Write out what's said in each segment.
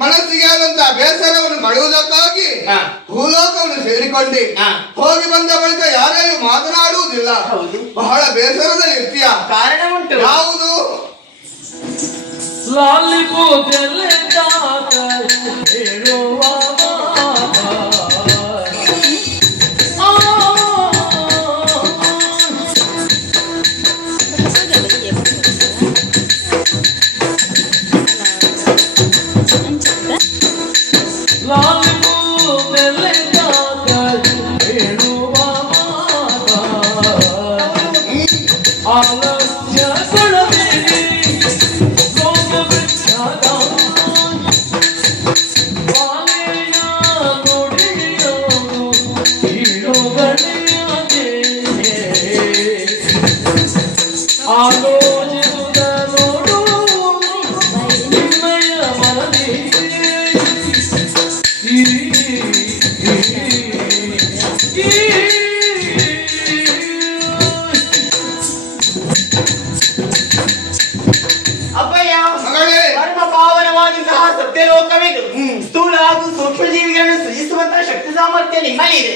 ಮನಸ್ಸಿಗೆ ಆದಂತಹ ಬೇಸರವನ್ನು ಮಳೆಯುವುದಕ್ಕಾಗಿ ಭೂಲೋಕವನ್ನು ಸೇರಿಕೊಂಡಿ ಹೋಗಿ ಬಂದ ಬಳಿಕ ಯಾರ್ಯಾರು ಮಾತನಾಡುವುದಿಲ್ಲ. ಬಹಳ ಬೇಸರದಲ್ಲಿ ಇರ್ತೀಯ. ಕಾರಣ ಉಂಟು. ಯಾವುದು? ಸತ್ಯಲೋಕವಿದು ಸ್ಥೂಲ ಹಾಗೂ ಸೂಕ್ಷ್ಮ ಜೀವಿಗಳನ್ನು ಸೃಜಿಸುವಂತಹ ಶಕ್ತಿ ಸಾಮರ್ಥ್ಯ ನಿಮ್ಮಲ್ಲಿದೆ.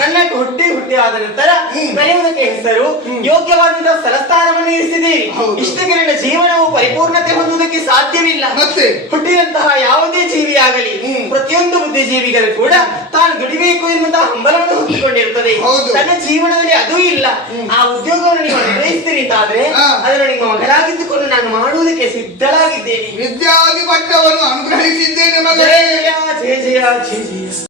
ನನ್ನ ಹುಟ್ಟಿ ಆದ ನಂತರ ಬೆಳೆಯುವುದಕ್ಕೆ ಹೆಸರು ಯೋಗ್ಯವಾದಂತಹ ಸ್ಥಳಸ್ಥಾನವನ್ನು ಇರಿಸಿದ್ದೀರಿ. ಇಷ್ಟಕ್ಕೆ ನನ್ನ ಜೀವನವು ಪರಿಪೂರ್ಣತೆ ಹೊಂದುವುದಕ್ಕೆ ಸಾಧ್ಯವಿಲ್ಲ. ಹುಟ್ಟಿದಂತಹ ಯಾವುದೇ ಜೀವಿ ಆಗಲಿ ಪ್ರತಿಯೊಂದು ಬುದ್ಧಿಜೀವಿಗಳು ಕೂಡ ತಾನು ದುಡಿಬೇಕು ಎನ್ನುವಂತಹ ಹಂಬಲವನ್ನು ಹೊಂದಿಕೊಂಡಿರುತ್ತದೆ. ತನ್ನ ಜೀವನದಲ್ಲಿ ಅದೂ ಇಲ್ಲ. ಆ ಉದ್ಯೋಗವನ್ನು ನೀವು ನಿರ್ವಹಿಸ್ತೀರಿ ಅಂತಾದ್ರೆ ಅದನ್ನು ನಿಮ್ಮ ಮಗನಾಗಿದ್ದುಕೊಂಡು ನಾನು ಮಾಡುವುದಕ್ಕೆ ಸಿದ್ಧಳಾಗಿದ್ದೇನೆ. ವಿದ್ಯಾಧಿಪಟ್ಟವನ್ನು ಅನುಗ್ರಹಿಸಿದ್ದೇನೆ ಮಗಳೇ. ಜಯ ಜಯ ಜಯ ಜಯ.